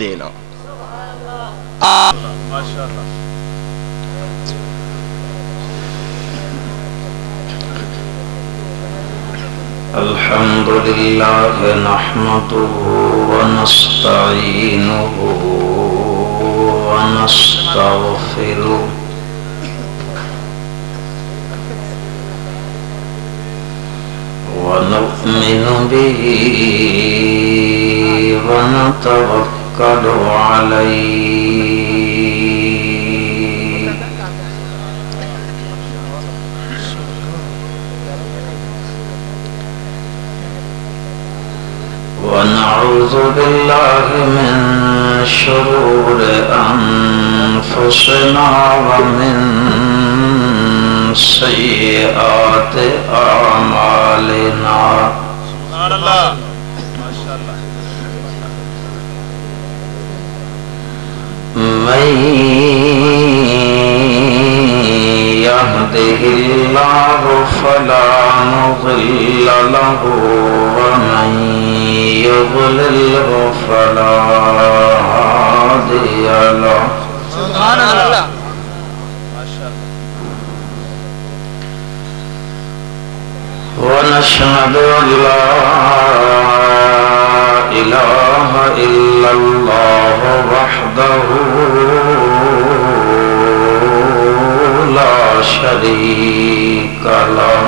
देना। अल्हम्दुलिल्लाह नहमदुहु व नस्तईनुहु व नस्तगफिरुहु व नु'मिनु बिही व नतवक्कलु अलैहि व नऊज़ु बिल्लाहि मिन शुरूरि अनफुसिना व मिन सय्यिआति अमालिना। सुब्हानल्लाह, माशाअल्लाह। मन यहदिहिल्लाहु फला मुज़िल्ल लहु व मन युज़लिल्हु फला हादिय लहु। सुब्हानल्लाह, व नशहदु अल्ला इलाहा इल्लल्लाह वहदहु ला शरीक लहु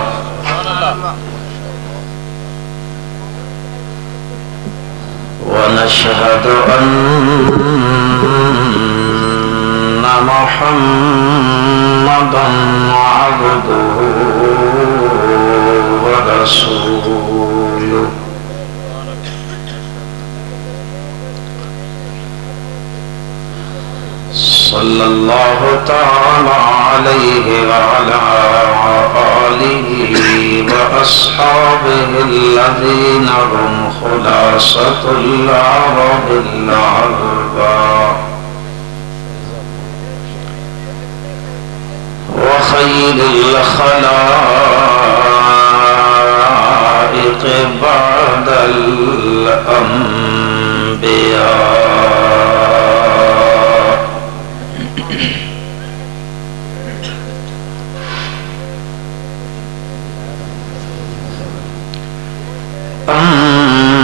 व नशहदु अन्ना मुहम्मदन अब्दुहु व रसूलुहु। सल्लल्लाहु तआला अलैहि व अला आलिहि व अस्हाबिहि अल्लज़ीना हुम खुलासतुल अरबिल अरबाब व खैरिल खलाइक़ बअदल अंबिया।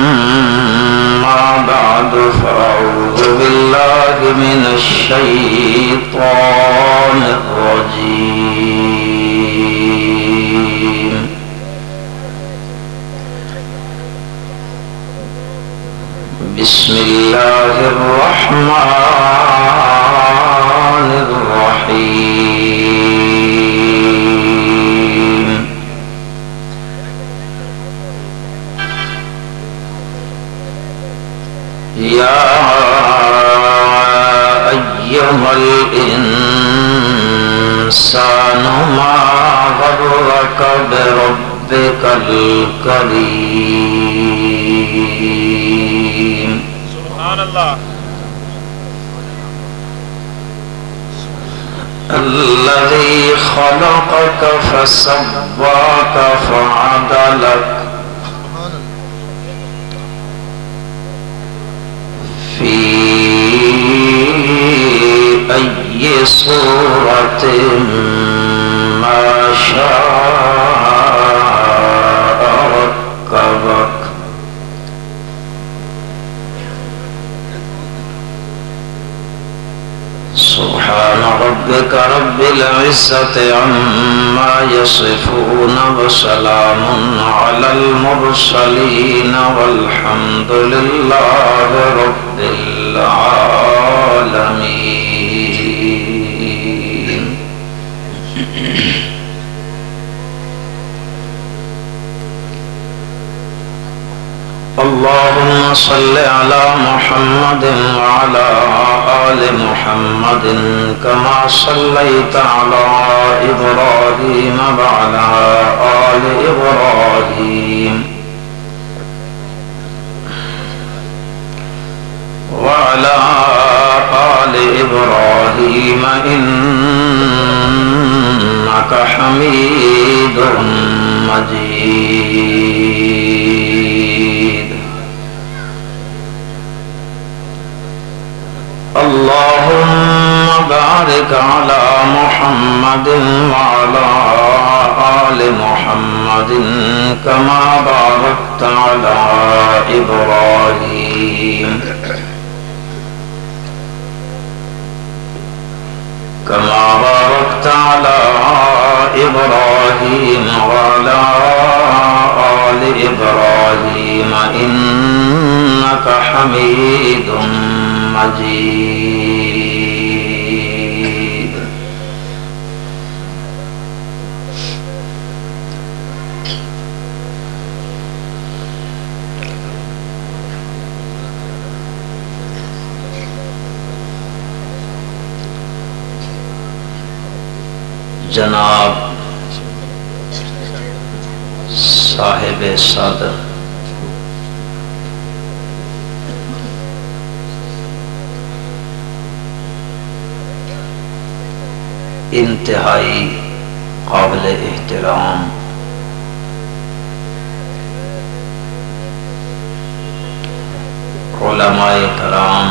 अम्मा बअदु फ़अऊज़ु बिल्लाहि मिनश शैतानिर रजीम। बिस्मिल्लाहिर रहमानिर रहीम। या अय्युहल इंसानु मा गर्रक बिरब्बिकल करीम। सुब्हानल्लाह। अल्लज़ी खलक़क फसव्वाक फअदलक फी अय्यि सूरतिन मा शाअ रक्कबक। सुब्हान रब्बिक रब्बिल इज़्ज़ति अम्मा यसिफून व सलामुन अलल मुरसलीन वल्हम्दुलिल्लाहि रब्बिल आलमीन। अल्लाहुम्मा सल्लि अला मुहम्मदिन व अला आलि मुहम्मदिन कमा सल्लैता अला इब्राहीम व अला आलि इब्राहीम व अला आलि इब्राहीम इन्नका हमीदुम मजीद। अल्लाहुम्मा बारिक अला मुहम्मदिन व अला आलि मुहम्मदिन कमा बारकता अला इब्राहीम कमा बारकता अला इब्राहीम व अला आलि इब्राहीम इन्नका हमीदुम मजीद। जनाब साहिब सदर इंतहाई काबिल एहतराम उलमाए कराम,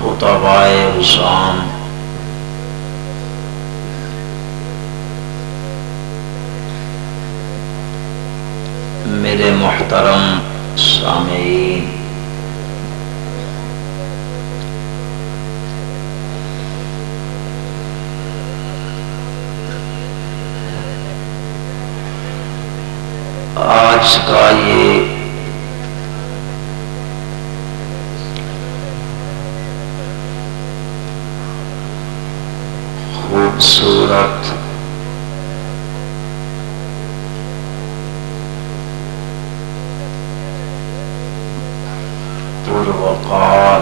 खुतबाए हुज़ाम, मेरे मुहतरम सामीईन, आज का ये खूबसूरत पुरवकार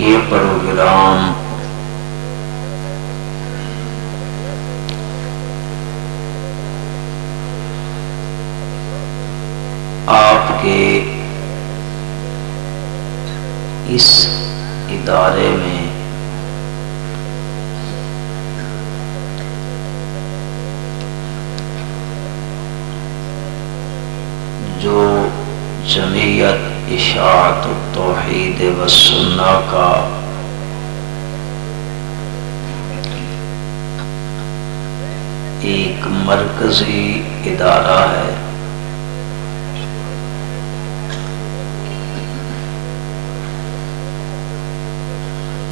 ये प्रोग्राम आपके इस इदारे में जो जमीयत इशाअत तौहीद व सुन्ना का एक मरकजी इदारा है,